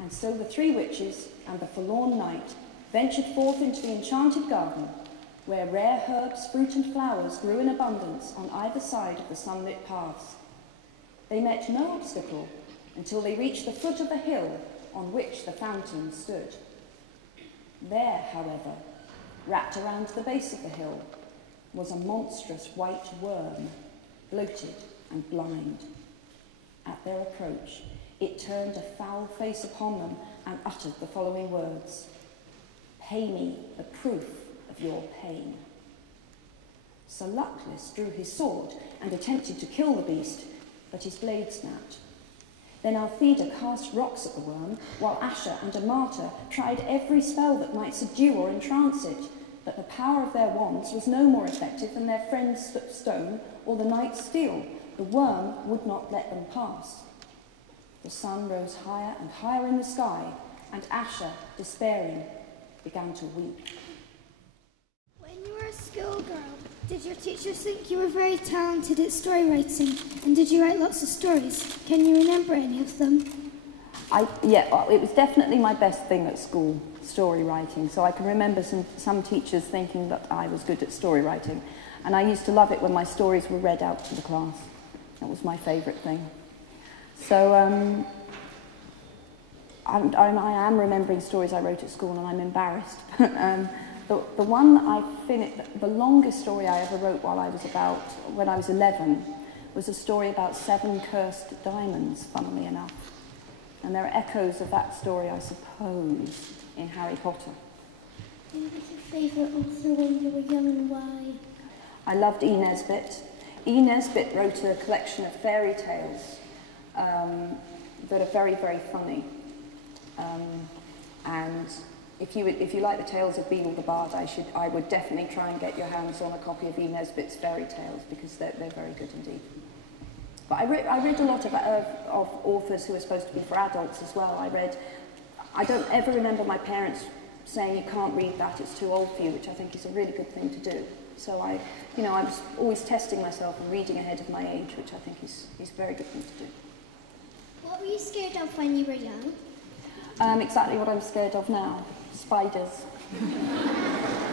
And so the three witches and the forlorn knight ventured forth into the enchanted garden, where rare herbs, fruit and flowers grew in abundance on either side of the sunlit paths. They met no obstacle until they reached the foot of the hill on which the fountain stood. There, however, wrapped around the base of the hill, was a monstrous white worm, bloated and blind. At their approach, it turned a foul face upon them and uttered the following words: "Pay me the proof of your pain." Sir Luckless drew his sword and attempted to kill the beast, but his blade snapped. Then Altheda cast rocks at the worm, while Asher and Amata tried every spell that might subdue or entrance it, but the power of their wands was no more effective than their friend's stone or the knight's steel. The worm would not let them pass. The sun rose higher and higher in the sky, and Asher, despairing, began to weep. When you were a schoolgirl, did your teachers think you were very talented at story writing? And did you write lots of stories? Can you remember any of them? Yeah, it was definitely my best thing at school, story writing. So I can remember some teachers thinking that I was good at story writing. And I used to love it when my stories were read out to the class. That was my favourite thing. So I am remembering stories I wrote at school, and I'm embarrassed. The one I finished, the longest story I ever wrote when I was 11, was a story about 7 cursed diamonds, funnily enough. And there are echoes of that story, I suppose, in Harry Potter. Who was your favourite author when you were young, and why? I loved E. Nesbit. E. Nesbit wrote a collection of fairy tales that are very, very funny. And if you like the tales of Beedle the Bard, I would definitely try and get your hands on a copy of E. Nesbit's fairy tales, because they're very good indeed. But I read a lot of authors who are supposed to be for adults as well. I don't ever remember my parents saying you can't read that, it's too old for you, which I think is a really good thing to do. So I was always testing myself and reading ahead of my age, which I think is a very good thing to do. What were you scared of when you were young? Exactly what I'm scared of now. Spiders.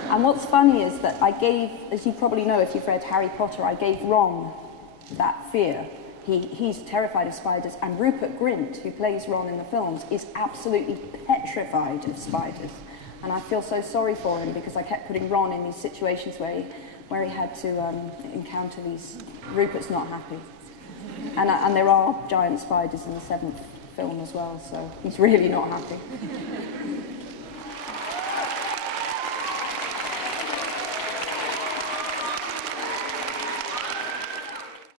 And what's funny is that I gave, as you probably know if you've read Harry Potter, I gave Ron that fear. He's terrified of spiders, and Rupert Grint, who plays Ron in the films, is absolutely petrified of spiders. And I feel so sorry for him, because I kept putting Ron in these situations where he had to encounter these. Rupert's not happy. And there are giant spiders in the 7th film as well, so he's really not happy.